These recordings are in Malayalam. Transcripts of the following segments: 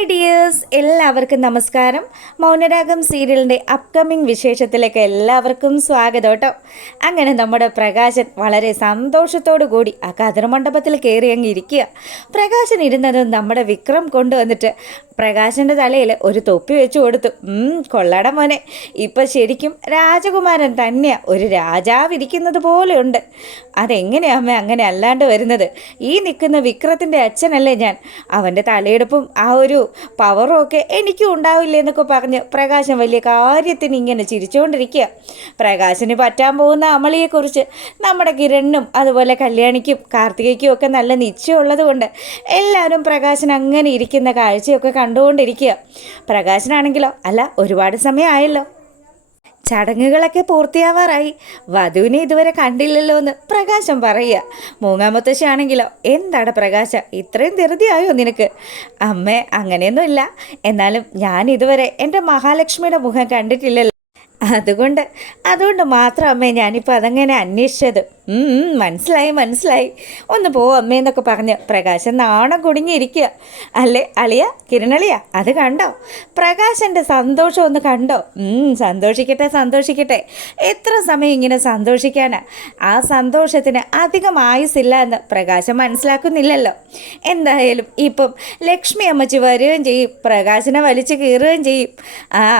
ഹായ് ഡിയേഴ്സ്, എല്ലാവർക്കും നമസ്കാരം. മൗനരാഗം സീരിയലിൻ്റെ അപ്കമിങ് വിശേഷത്തിലേക്ക് എല്ലാവർക്കും സ്വാഗതം കേട്ടോ. അങ്ങനെ നമ്മുടെ പ്രകാശൻ വളരെ സന്തോഷത്തോടു കൂടി ആ കതിർമണ്ഡപത്തിൽ കയറി അങ്ങ് ഇരിക്കുക. പ്രകാശൻ ഇരുന്നത് നമ്മുടെ വിക്രം കൊണ്ടുവന്നിട്ട് പ്രകാശൻ്റെ തലയിൽ ഒരു തൊപ്പി വെച്ച് കൊടുത്തു. കൊള്ളട മോനെ, ഇപ്പം ശരിക്കും രാജകുമാരൻ തന്നെയാണ്, ഒരു രാജാവ് ഇരിക്കുന്നത് പോലെയുണ്ട്. അതെങ്ങനെയാ അമ്മ അങ്ങനെ അല്ലാണ്ട് വരുന്നത്? ഈ നിൽക്കുന്ന വിക്രത്തിൻ്റെ അച്ഛനല്ലേ ഞാൻ. അവൻ്റെ തലയെടുപ്പും ആ ഒരു പവറും ഒക്കെ എനിക്കും ഉണ്ടാവില്ല എന്നൊക്കെ പറഞ്ഞ് പ്രകാശൻ വലിയ കാര്യത്തിന് ഇങ്ങനെ ചിരിച്ചുകൊണ്ടിരിക്കുക. പ്രകാശന് പറ്റാൻ പോകുന്ന അമളിയെക്കുറിച്ച് നമ്മുടെ കിരണിനും അതുപോലെ കല്യാണിക്കും കാർത്തികയ്ക്കും ഒക്കെ നല്ല നിശ്ചയമുള്ളത് കൊണ്ട് എല്ലാവരും പ്രകാശൻ അങ്ങനെ ഇരിക്കുന്ന കാഴ്ചയൊക്കെ കണ്ടുകൊണ്ടിരിക്കുക. പ്രകാശനാണെങ്കിലോ അല്ല, ഒരുപാട് സമയമായല്ലോ, ചടങ്ങുകളൊക്കെ പൂർത്തിയാവാറായി, വധുവിനെ ഇതുവരെ കണ്ടില്ലല്ലോ എന്ന് പ്രകാശം പറയുക. മൂങ്ങാമുത്തശ്ശിയാണെങ്കിലോ, എന്താണ് പ്രകാശ ഇത്രയും ധൃതിയായോ നിനക്ക്? അമ്മേ, അങ്ങനെയൊന്നുമില്ല, എന്നാലും ഞാൻ ഇതുവരെ എൻ്റെ മഹാലക്ഷ്മിയുടെ മുഖം കണ്ടിട്ടില്ലല്ലോ, അതുകൊണ്ട് മാത്രം അമ്മേ ഞാനിപ്പോൾ അതങ്ങനെ അന്വേഷിച്ചത്. മനസ്സിലായി, ഒന്ന് പോ അമ്മയെന്നൊക്കെ പറഞ്ഞ് പ്രകാശൻ നാണം കുടുങ്ങിയിരിക്കുക. അല്ലേ അളിയ, കിരണളിയ, അത് കണ്ടോ? പ്രകാശൻ്റെ സന്തോഷം ഒന്ന് കണ്ടോ? സന്തോഷിക്കട്ടെ. എത്ര സമയം ഇങ്ങനെ സന്തോഷിക്കാനാ? ആ സന്തോഷത്തിന് അധികം ആയുസില്ല എന്ന് പ്രകാശം മനസ്സിലാക്കുന്നില്ലല്ലോ. എന്തായാലും ഇപ്പം ലക്ഷ്മി അമ്മച്ചി വരികയും ചെയ്യും, പ്രകാശനെ വലിച്ചു കീറുകയും ചെയ്യും.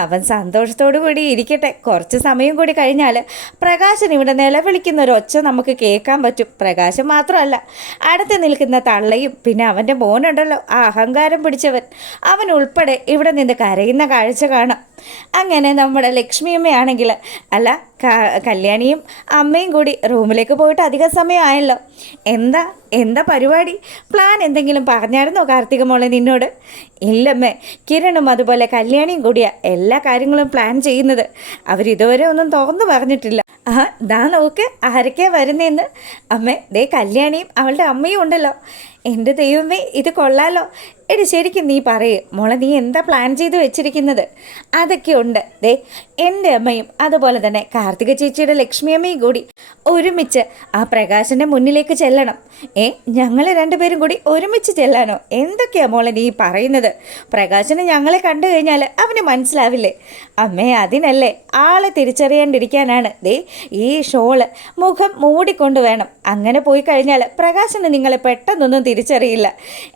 അവൻ സന്തോഷത്തോടു കൂടി ഇരിക്കട്ടെ. കുറച്ച് സമയം കൂടി കഴിഞ്ഞാൽ പ്രകാശൻ ഇവിടെ നിലവിളിക്കുന്ന ഒരു ഒച്ച നമുക്ക് കേൾക്കാൻ പറ്റും. പ്രകാശം മാത്രമല്ല, അടുത്ത് നിൽക്കുന്ന തള്ളയും പിന്നെ അവൻ്റെ മോനുണ്ടല്ലോ, ആ അഹങ്കാരം പിടിച്ചവൻ, അവൻ ഉൾപ്പെടെ ഇവിടെ നിന്ന് കരയുന്ന കാഴ്ച കാണാം. അങ്ങനെ നമ്മുടെ ലക്ഷ്മിയമ്മയാണെങ്കിൽ അല്ല, കല്യാണിയും അമ്മയും കൂടി റൂമിലേക്ക് പോയിട്ട് അധികം സമയമായല്ലോ. എന്താ പരിപാടി? പ്ലാൻ എന്തെങ്കിലും പറഞ്ഞായിരുന്നോ കാർത്തിക മോളെ നിന്നോട്? ഇല്ലമ്മേ, കിരണും അതുപോലെ കല്യാണിയും കൂടിയാണ് എല്ലാ കാര്യങ്ങളും പ്ലാൻ ചെയ്യുന്നത്. അവരിതുവരെ ഒന്നും തുറന്നു പറഞ്ഞിട്ടില്ല. ദാ നോക്ക് ആരൊക്കെയാ വരുന്നതെന്ന്. അമ്മേ, ദേ കല്യാണിയും അവളുടെ അമ്മയും ഉണ്ടല്ലോ. എൻ്റെ ദൈവമേ, ഇത് കൊള്ളാലോ. എടി ശരിക്കും നീ പറയേ മോളെ, നീ എന്താ പ്ലാൻ ചെയ്ത് വെച്ചിരിക്കുന്നത്? അതൊക്കെ ഉണ്ട്. ദേ എൻ്റെ അമ്മയും അതുപോലെ തന്നെ കാർത്തിക ചേച്ചിയുടെ ലക്ഷ്മിയമ്മയും കൂടി ഒരുമിച്ച് ആ പ്രകാശൻ്റെ മുന്നിലേക്ക് ചെല്ലണം. ഞങ്ങൾ രണ്ടുപേരും കൂടി ഒരുമിച്ച് ചെല്ലാനോ? എന്തൊക്കെയാ മോളെ നീ പറയുന്നത്? പ്രകാശന് ഞങ്ങളെ കണ്ടു കഴിഞ്ഞാൽ അവന് മനസ്സിലാവില്ലേ? അമ്മേ, അതിനല്ലേ, ആളെ തിരിച്ചറിയാണ്ടിരിക്കാനാണ് ദേ ഈ ഷോള് മുഖം മൂടിക്കൊണ്ട് വേണം. അങ്ങനെ പോയി കഴിഞ്ഞാൽ പ്രകാശന് നിങ്ങളെ പെട്ടെന്നൊന്നും തിരിച്ചറിയില്ല.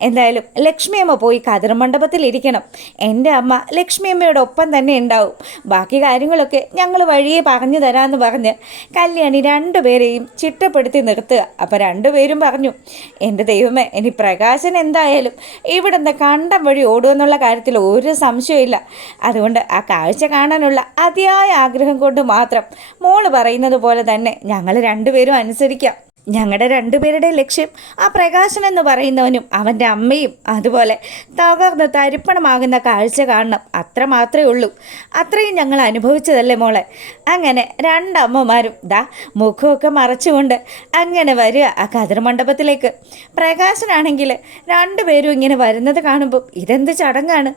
എന്തായാലും ലക്ഷ്മിയമ്മ പോയി കതിർമണ്ഡപത്തിൽ ഇരിക്കണം. എൻ്റെ അമ്മ ലക്ഷ്മിയമ്മയുടെ ഒപ്പം തന്നെ ഉണ്ടാവും. ബാക്കി കാര്യങ്ങളൊക്കെ ഞങ്ങൾ വഴിയെ പറഞ്ഞു തരാമെന്ന് പറഞ്ഞ് കല്യാണി രണ്ടുപേരെയും ചിട്ടപ്പെടുത്തി നിർത്തുക. അപ്പോൾ രണ്ടുപേരും പറഞ്ഞു, എൻ്റെ ദൈവമേ, ഇനി പ്രകാശൻ എന്തായാലും ഇവിടെ നിന്ന് കണ്ടം വഴി ഓടുമെന്നുള്ള കാര്യത്തിൽ ഒരു സംശയമില്ല. അതുകൊണ്ട് ആ കാഴ്ച കാണാനുള്ള അതിയായ ആഗ്രഹം കൊണ്ട് മാത്രം മോള് പറയുന്നത് പോലെ തന്നെ ഞങ്ങൾ രണ്ടുപേരും അനുസരിക്കാം. ഞങ്ങളുടെ രണ്ടുപേരുടെ ലക്ഷ്യം ആ പ്രകാശൻ എന്ന് പറയുന്നവനും അവൻ്റെ അമ്മയും അതുപോലെ തകർന്ന് തരിപ്പണമാകുന്ന കാഴ്ച കാണണം. അത്ര മാത്രമേ ഉള്ളൂ. അത്രയും ഞങ്ങൾ അനുഭവിച്ചതല്ലേ മോളെ. അങ്ങനെ രണ്ടമ്മമാരും മുഖമൊക്കെ മറച്ചുകൊണ്ട് അങ്ങനെ വരിക ആ കതിർമണ്ഡപത്തിലേക്ക്. പ്രകാശനാണെങ്കിൽ രണ്ടുപേരും ഇങ്ങനെ വരുന്നത് കാണുമ്പോൾ ഇതെന്ത് ചടങ്ങാണ്?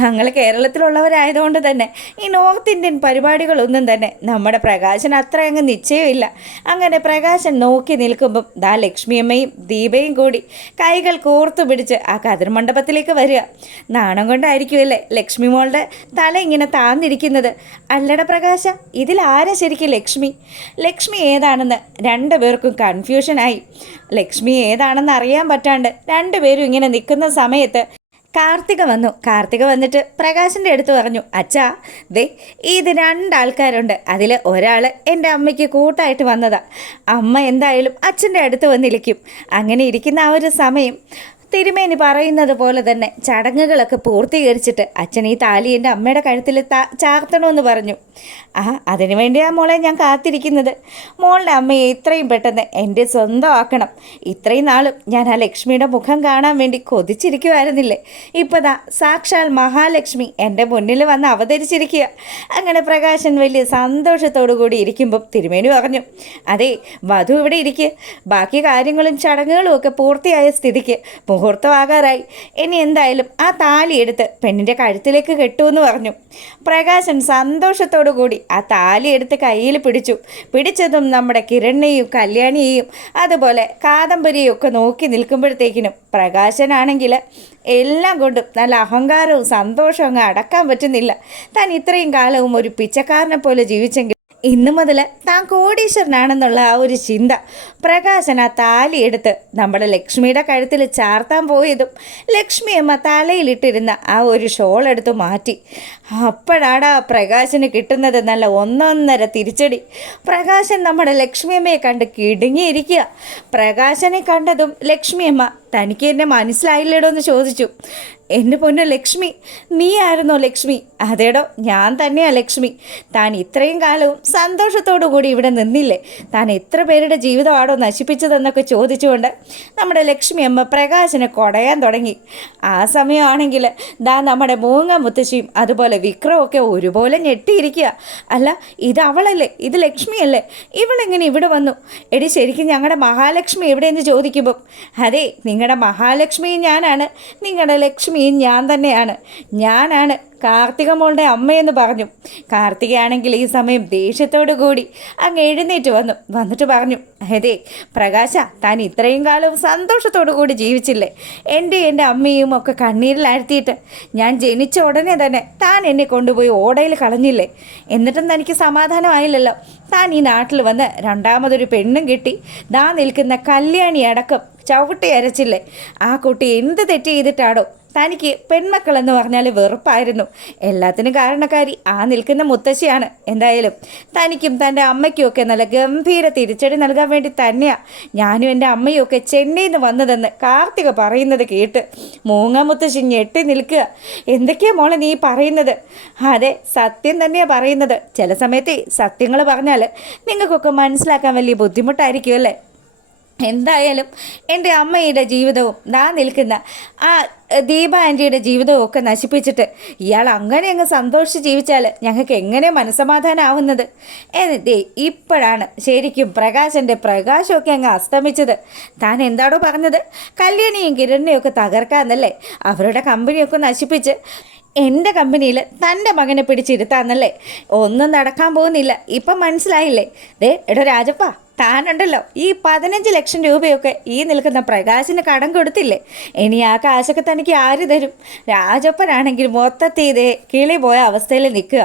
ഞങ്ങൾ കേരളത്തിലുള്ളവരായതുകൊണ്ട് തന്നെ ഈ നോർത്ത് ഇന്ത്യൻ പരിപാടികളൊന്നും തന്നെ നമ്മുടെ പ്രകാശൻ അത്ര അങ്ങ് നിശ്ചയമില്ല. അങ്ങനെ പ്രകാശൻ നോക്കി നിൽക്കുമ്പം ലക്ഷ്മിയമ്മയും ദീപയും കൂടി കൈകൾ കോർത്തു പിടിച്ച് ആ കതിർമണ്ഡപത്തിലേക്ക് വരിക. നാണം കൊണ്ടായിരിക്കുമല്ലേ ലക്ഷ്മി മോളുടെ തല ഇങ്ങനെ താന്നിരിക്കുന്നത്? അല്ലട പ്രകാശ, ഇതിലാരാ ശരിക്കും ലക്ഷ്മി ഏതാണെന്ന് രണ്ടുപേർക്കും കൺഫ്യൂഷനായി. ലക്ഷ്മി ഏതാണെന്ന് അറിയാൻ പറ്റാണ്ട് രണ്ടുപേരും ഇങ്ങനെ നിൽക്കുന്ന സമയത്ത് കാർത്തിക വന്നിട്ട് പ്രകാശിൻ്റെ അടുത്ത് പറഞ്ഞു, അച്ഛാ ദേ ഇത് രണ്ടാൾക്കാരുണ്ട്, അതിൽ ഒരാൾ എൻ്റെ അമ്മയ്ക്ക് കൂട്ടായിട്ട് വന്നതാണ്. അമ്മ എന്തായാലും അച്ഛൻ്റെ അടുത്ത് വന്നിരിക്കും. അങ്ങനെ ഇരിക്കുന്ന ആ ഒരു സമയം തിരുമേനി പറയുന്നത് പോലെ തന്നെ ചടങ്ങുകളൊക്കെ പൂർത്തീകരിച്ചിട്ട് അച്ഛൻ ഈ താലി എൻ്റെ അമ്മയുടെ കഴുത്തിൽ ചാർത്തണമെന്ന് പറഞ്ഞു. അതിനു വേണ്ടിയാണ് മോളെ ഞാൻ കാത്തിരിക്കുന്നത്. മോളുടെ അമ്മയെ ഇത്രയും പെട്ടെന്ന് എൻ്റെ സ്വന്തമാക്കണം. ഇത്രയും നാളും ഞാൻ ആ ലക്ഷ്മിയുടെ മുഖം കാണാൻ വേണ്ടി കൊതിച്ചിരിക്കുമായിരുന്നില്ലേ? ഇപ്പോൾ സാക്ഷാൽ മഹാലക്ഷ്മി എൻ്റെ മുന്നിൽ വന്ന് അവതരിച്ചിരിക്കുക. അങ്ങനെ പ്രകാശൻ വലിയ സന്തോഷത്തോടു കൂടി ഇരിക്കുമ്പം തിരുമേനി പറഞ്ഞു, അതെ വധു ഇവിടെ ഇരിക്കുക, ബാക്കി കാര്യങ്ങളും ചടങ്ങുകളും ഒക്കെ പൂർത്തിയായ സ്ഥിതിക്ക് മുഹൂർത്തമാകാറായി. ഇനി എന്തായാലും ആ താലി എടുത്ത് പെണ്ണിൻ്റെ കഴുത്തിലേക്ക് കെട്ടുമെന്ന് പറഞ്ഞു. പ്രകാശൻ സന്തോഷത്തോടു കൂടി ആ താലി എടുത്ത് കയ്യിൽ പിടിച്ചതും നമ്മുടെ കിരണിനെയും കല്യാണിയെയും അതുപോലെ കാദംബരിയും ഒക്കെ നോക്കി നിൽക്കുമ്പോഴത്തേക്കിനും പ്രകാശനാണെങ്കിൽ എല്ലാം കൊണ്ടും നല്ല അഹങ്കാരവും സന്തോഷവും അങ്ങ് അടക്കാൻ പറ്റുന്നില്ല. താൻ ഇത്രയും കാലവും ഒരു പിച്ചക്കാരനെ പോലെ ജീവിച്ചെങ്കിൽ ഇന്നു മുതൽ താൻ കോടീശ്വരനാണെന്നുള്ള ആ ഒരു ചിന്ത പ്രകാശൻ ആ താലിയെടുത്ത് നമ്മുടെ ലക്ഷ്മിയുടെ കഴുത്തിൽ ചാർത്താൻ പോയതും ലക്ഷ്മിയമ്മ തലയിലിട്ടിരുന്ന ആ ഒരു ഷോൾ എടുത്ത് മാറ്റി. അപ്പോഴാണ് ആ പ്രകാശന് കിട്ടുന്നത് നല്ല ഒന്നൊന്നര തിരിച്ചടി. പ്രകാശൻ നമ്മുടെ ലക്ഷ്മിയമ്മയെ കണ്ട് കിടുങ്ങിയിരിക്കുക. പ്രകാശനെ കണ്ടതും ലക്ഷ്മിയമ്മ തനിക്ക് എന്നെ മനസ്സിലായില്ലേടോ എന്ന് ചോദിച്ചു. എൻ്റെ പൊന്നു ലക്ഷ്മി, നീ ആയിരുന്നോ ലക്ഷ്മി? അതേടോ, ഞാൻ തന്നെയാ ലക്ഷ്മി. താൻ ഇത്രയും കാലവും സന്തോഷത്തോടു കൂടി ഇവിടെ നിന്നില്ലേ? താൻ എത്ര പേരുടെ ജീവിതമാണോ നശിപ്പിച്ചതെന്നൊക്കെ ചോദിച്ചുകൊണ്ട് നമ്മുടെ ലക്ഷ്മി അമ്മ പ്രകാശനെ കൊടയാൻ തുടങ്ങി. ആ സമയമാണെങ്കിൽ നമ്മുടെ മൂങ്ങ മുത്തശ്ശിയും അതുപോലെ വിക്രമൊക്കെ ഒരുപോലെ ഞെട്ടിയിരിക്കുക. അല്ല, ഇത് അവളല്ലേ? ഇത് ലക്ഷ്മിയല്ലേ? ഇവളെങ്ങനെ ഇവിടെ വന്നു? എടി, ശരിക്കും ഞങ്ങളുടെ മഹാലക്ഷ്മി എവിടെയെന്ന് ചോദിക്കുമ്പം, അതെ, നിങ്ങളുടെ മഹാലക്ഷ്മിയും ഞാനാണ്, നിങ്ങളുടെ ലക്ഷ്മിയും ഞാൻ തന്നെയാണ്, ഞാനാണ് കാർത്തിക മോളുടെ അമ്മയെന്ന് പറഞ്ഞു. കാർത്തികയാണെങ്കിൽ ഈ സമയം ദേഷ്യത്തോടു കൂടി അങ്ങ് എഴുന്നേറ്റ് വന്നിട്ട് പറഞ്ഞു, അതെ പ്രകാശ, താൻ ഇത്രയും കാലം സന്തോഷത്തോടു കൂടി ജീവിച്ചില്ലേ? എൻ്റെ അമ്മയും ഒക്കെ കണ്ണീരിലാഴ്ത്തിയിട്ട് ഞാൻ ജനിച്ച ഉടനെ തന്നെ താൻ എന്നെ കൊണ്ടുപോയി ഓടയിൽ കളഞ്ഞില്ലേ? എന്നിട്ടും തനിക്ക് സമാധാനമായില്ലല്ലോ. താൻ ഈ നാട്ടിൽ വന്ന് രണ്ടാമതൊരു പെണ്ണും കിട്ടി, ദാ നിൽക്കുന്ന കല്യാണി അടക്കം ചവിട്ടി അരച്ചില്ലേ? ആ കുട്ടി എന്ത് തെറ്റ് ചെയ്തിട്ടാണോ തനിക്ക് പെൺമക്കളെന്ന് പറഞ്ഞാൽ വെറുപ്പായിരുന്നു? എല്ലാത്തിനും കാരണക്കാരി ആ നിൽക്കുന്ന മുത്തശ്ശിയാണ്. എന്തായാലും തനിക്കും തൻ്റെ അമ്മയ്ക്കും ഒക്കെ നല്ല ഗംഭീര തിരിച്ചടി നൽകാൻ വേണ്ടി തന്നെയാണ് ഞാനും എൻ്റെ അമ്മയും ഒക്കെ ചെന്നൈയിൽ നിന്ന് വന്നതെന്ന് കാർത്തിക പറയുന്നത് കേട്ട് മൂങ്ങ മുത്തശ്ശി ഞെട്ടി നിൽക്കുക. എന്തൊക്കെയാ മോളെ നീ പറയുന്നത്? അതെ, സത്യം തന്നെയാണ് പറയുന്നത്. ചില സമയത്ത് സത്യങ്ങൾ പറഞ്ഞാൽ നിങ്ങൾക്കൊക്കെ മനസ്സിലാക്കാൻ വലിയ ബുദ്ധിമുട്ടായിരിക്കും അല്ലേ? എന്തായാലും എൻ്റെ അമ്മയുടെ ജീവിതവും ഞാൻ നിൽക്കുന്ന ആ ദീപ ആൻറ്റിയുടെ ജീവിതവും ഒക്കെ നശിപ്പിച്ചിട്ട് ഇയാൾ അങ്ങനെ അങ്ങ് സന്തോഷിച്ച് ജീവിച്ചാൽ ഞങ്ങൾക്ക് എങ്ങനെ മനസ്സമാധാനമാവുന്നത്? എന്നിട്ടേ ഇപ്പോഴാണ് ശരിക്കും പ്രകാശൻ്റെ പ്രകാശമൊക്കെ അങ്ങ് അസ്തമിച്ചത്. താൻ എന്താണോ പറഞ്ഞത്? കല്യാണിയും കിരണിനെയും ഒക്കെ തകർക്കാന്നല്ലേ? അവരുടെ കമ്പനിയൊക്കെ നശിപ്പിച്ച് എൻ്റെ കമ്പനിയിൽ തൻ്റെ മകനെ പിടിച്ചിരുത്താന്നല്ലേ? ഒന്നും നടക്കാൻ പോകുന്നില്ല. ഇപ്പം മനസ്സിലായില്ലേ? എടോ രാജപ്പ, താനുണ്ടല്ലോ ഈ 15 ലക്ഷം രൂപയൊക്കെ ഈ നിൽക്കുന്ന പ്രകാശിന് കടം കൊടുത്തില്ലേ? ഇനി ആ കാശൊക്കെ തനിക്ക് ആര് തരും? രാജപ്പനാണെങ്കിൽ മൊത്തത്തിൽ ഇതേ കിളി പോയ അവസ്ഥയിൽ നിൽക്കുക.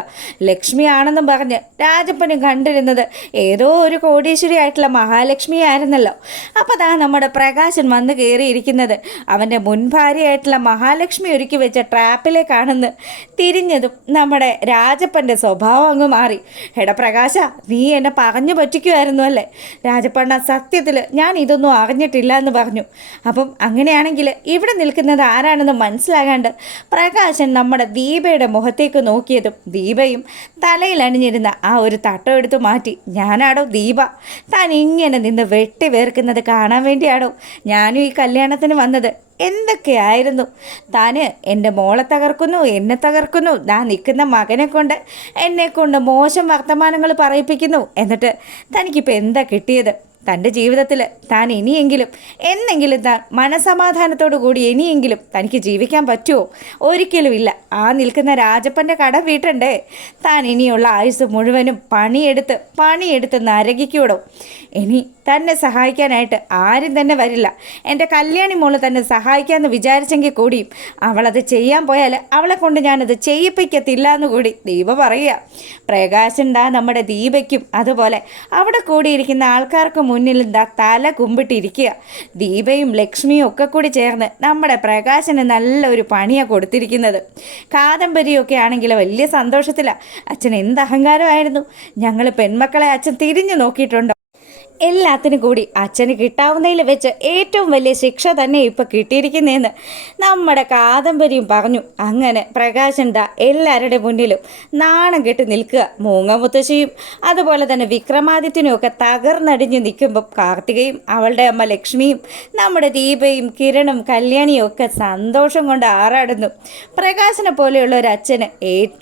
ലക്ഷ്മി ആണെന്നും പറഞ്ഞ് രാജപ്പനും കണ്ടിരുന്നത് ഏതോ ഒരു കോടീശ്വരി ആയിട്ടുള്ള മഹാലക്ഷ്മി ആയിരുന്നല്ലോ. അപ്പോൾ നമ്മുടെ പ്രകാശൻ വന്ന് കയറിയിരിക്കുന്നത് അവൻ്റെ മുൻ ഭാര്യയായിട്ടുള്ള മഹാലക്ഷ്മി ഒരുക്കി വെച്ച ട്രാപ്പിലേക്കാണെന്ന് തിരിഞ്ഞതും നമ്മുടെ രാജപ്പൻ്റെ സ്വഭാവം അങ്ങ് മാറി. എടാ പ്രകാശ, നീ എന്നെ പറഞ്ഞു പറ്റിക്കുമായിരുന്നു അല്ലേ? രാജപ്പണ്ണ, സത്യത്തിൽ ഞാൻ ഇതൊന്നും അറിഞ്ഞിട്ടില്ല എന്ന് പറഞ്ഞു. അപ്പം അങ്ങനെയാണെങ്കിൽ ഇവിടെ നിൽക്കുന്നത് ആരാണെന്ന് മനസ്സിലാകാണ്ട് പ്രകാശൻ നമ്മുടെ ദീപയുടെ മുഖത്തേക്ക് നോക്കിയതും ദീപയും തലയിൽ അണിഞ്ഞിരുന്ന ആ ഒരു തട്ടം എടുത്ത് മാറ്റി. ഞാനാടോ ദീപ? താൻ ഇങ്ങനെ നിന്ന് വെട്ടി വേർക്കുന്നത് കാണാൻ വേണ്ടിയാണോ ഞാനും ഈ കല്യാണത്തിന് വന്നത്? എന്തൊക്കെയായിരുന്നു താന്? എൻ്റെ മോളെ തകർക്കുന്നു, എന്നെ തകർക്കുന്നു, ഞാൻ നിൽക്കുന്ന മകനെ കൊണ്ട് എന്നെക്കൊണ്ട് മോശം വർത്തമാനങ്ങൾ പറയിപ്പിക്കുന്നു. എന്നിട്ട് തനിക്കിപ്പോൾ എന്താ കിട്ടിയത്? തൻ്റെ ജീവിതത്തിൽ താൻ ഇനിയെങ്കിലും എന്നെങ്കിലും താൻ മനസമാധാനത്തോടു കൂടി ഇനിയെങ്കിലും തനിക്ക് ജീവിക്കാൻ പറ്റുമോ? ഒരിക്കലുമില്ല. ആ നിൽക്കുന്ന രാജപ്പൻ്റെ കടം വീട്ടണ്ടേ? താൻ ഇനിയുള്ള ആയുസ് മുഴുവനും പണിയെടുത്ത് നരകിക്കൂടോ? ഇനി തന്നെ സഹായിക്കാനായിട്ട് ആരും തന്നെ വരില്ല. എൻ്റെ കല്യാണി മോള് തന്നെ സഹായിക്കാമെന്ന് വിചാരിച്ചെങ്കിൽ കൂടിയും അവളത് ചെയ്യാൻ പോയാൽ അവളെ കൊണ്ട് ഞാനത് ചെയ്യിപ്പിക്കത്തില്ല എന്ന് കൂടി ദീപ പറയുക. പ്രകാശുണ്ടാ നമ്മുടെ ദീപയ്ക്കും അതുപോലെ അവിടെ കൂടിയിരിക്കുന്ന ആൾക്കാർക്ക് മുന്നിൽ എന്താ തല കുമ്പിട്ടിരിക്കുക. ദീപയും ലക്ഷ്മിയും ഒക്കെ കൂടി ചേർന്ന് നമ്മുടെ പ്രകാശന് നല്ലൊരു പണിയാണ് കൊടുത്തിരിക്കുന്നത്. കാദംബരിയൊക്കെ ആണെങ്കിൽ വലിയ സന്തോഷത്തിലാണ്. അച്ഛൻ എന്ത് അഹങ്കാരമായിരുന്നു! ഞങ്ങൾ പെൺമക്കളെ അച്ഛൻ തിരിഞ്ഞു നോക്കിയിട്ടുണ്ടോ? എല്ലാത്തിനും കൂടി അച്ഛന് കിട്ടാവുന്നതിൽ വെച്ച് ഏറ്റവും വലിയ ശിക്ഷ തന്നെ ഇപ്പോൾ കിട്ടിയിരിക്കുന്നതെന്ന് നമ്മുടെ കാദംബരിയും പറഞ്ഞു. അങ്ങനെ പ്രകാശൻ ദാ എല്ലാവരുടെ മുന്നിലും നാണം കെട്ട് നിൽക്കുക. മൂങ്ങമുത്തശ്ശിയും അതുപോലെ തന്നെ വിക്രമാദിത്യനും ഒക്കെ തകർന്നടിഞ്ഞ് നിൽക്കുമ്പം കാർത്തികയും അവളുടെ അമ്മ ലക്ഷ്മിയും നമ്മുടെ ദീപയും കിരണും കല്യാണിയും ഒക്കെ സന്തോഷം കൊണ്ട് ആറാടുന്നു. പ്രകാശനെ പോലെയുള്ള ഒരു അച്ഛന്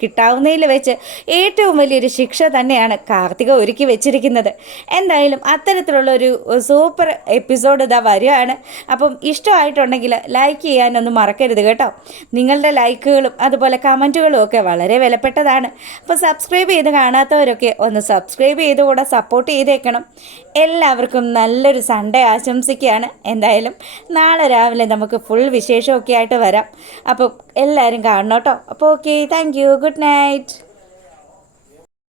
കിട്ടാവുന്നതിൽ വെച്ച് ഏറ്റവും വലിയൊരു ശിക്ഷ തന്നെയാണ് കാർത്തിക ഒരുക്കി വെച്ചിരിക്കുന്നത്. എന്തായാലും അത്തരത്തിലുള്ളൊരു സൂപ്പർ എപ്പിസോഡ് ഇതാ വരികയാണ്. അപ്പം ഇഷ്ടമായിട്ടുണ്ടെങ്കിൽ ലൈക്ക് ചെയ്യാനൊന്നും മറക്കരുത് കേട്ടോ. നിങ്ങളുടെ ലൈക്കുകളും അതുപോലെ കമൻറ്റുകളും ഒക്കെ വളരെ വിലപ്പെട്ടതാണ്. അപ്പോൾ സബ്സ്ക്രൈബ് ചെയ്ത് കാണാത്തവരൊക്കെ ഒന്ന് സബ്സ്ക്രൈബ് ചെയ്ത് കൂടെ സപ്പോർട്ട് ചെയ്തേക്കണം. എല്ലാവർക്കും നല്ലൊരു സൺഡേ ആശംസിക്കുകയാണ്. എന്തായാലും നാളെ രാവിലെ നമുക്ക് ഫുൾ വിശേഷമൊക്കെ ആയിട്ട് വരാം. അപ്പോൾ എല്ലാവരും കാണണം കേട്ടോ. അപ്പോൾ okay, thank you, good night.